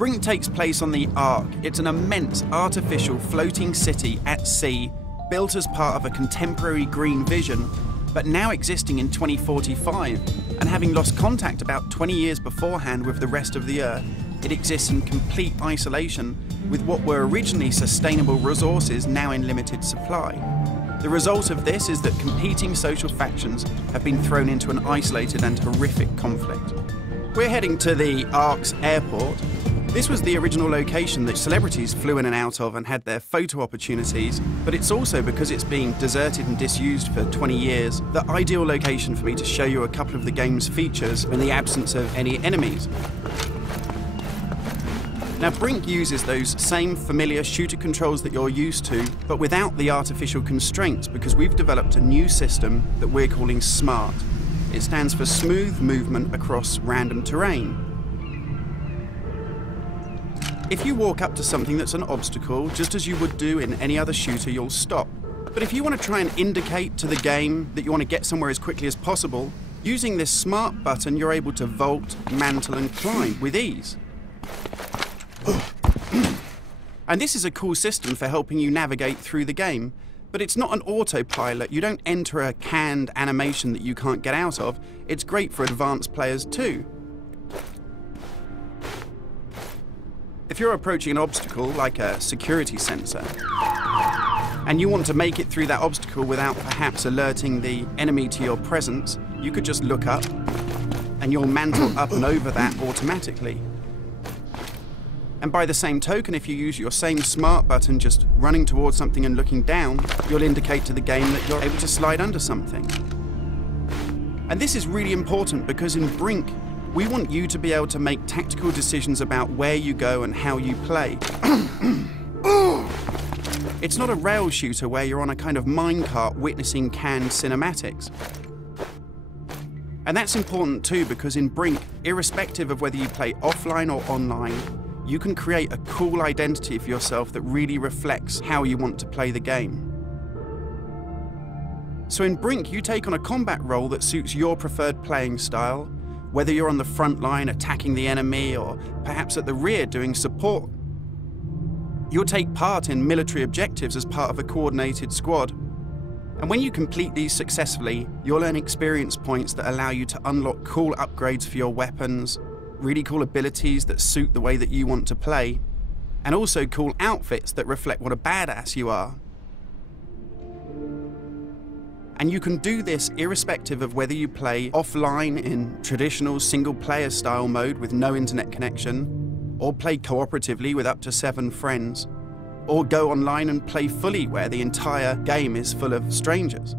Brink takes place on the Ark. It's an immense artificial floating city at sea, built as part of a contemporary green vision, but now existing in 2045, and having lost contact about 20 years beforehand with the rest of the Earth, it exists in complete isolation, with what were originally sustainable resources now in limited supply. The result of this is that competing social factions have been thrown into an isolated and horrific conflict. We're heading to the Ark's airport. This was the original location that celebrities flew in and out of and had their photo opportunities, but it's also, because it's being deserted and disused for 20 years, the ideal location for me to show you a couple of the game's features in the absence of any enemies. Now, Brink uses those same familiar shooter controls that you're used to, but without the artificial constraints, because we've developed a new system that we're calling SMART. It stands for Smooth Movement Across Random Terrain. If you walk up to something that's an obstacle, just as you would do in any other shooter, you'll stop. But if you want to try and indicate to the game that you want to get somewhere as quickly as possible, using this SMART button, you're able to vault, mantle, and climb with ease. And this is a cool system for helping you navigate through the game, but it's not an autopilot. You don't enter a canned animation that you can't get out of. It's great for advanced players too. If you're approaching an obstacle, like a security sensor, and you want to make it through that obstacle without perhaps alerting the enemy to your presence, you could just look up, and you'll mantle up and over that automatically. And by the same token, if you use your same SMART button just running towards something and looking down, you'll indicate to the game that you're able to slide under something. And this is really important because in Brink, we want you to be able to make tactical decisions about where you go and how you play. It's not a rail shooter where you're on a kind of minecart witnessing canned cinematics. And that's important too, because in Brink, irrespective of whether you play offline or online, you can create a cool identity for yourself that really reflects how you want to play the game. So in Brink, you take on a combat role that suits your preferred playing style, whether you're on the front line attacking the enemy or perhaps at the rear doing support. You'll take part in military objectives as part of a coordinated squad. And when you complete these successfully, you'll earn experience points that allow you to unlock cool upgrades for your weapons, really cool abilities that suit the way that you want to play, and also cool outfits that reflect what a badass you are. And you can do this irrespective of whether you play offline in traditional single-player style mode with no internet connection, or play cooperatively with up to 7 friends, or go online and play fully where the entire game is full of strangers.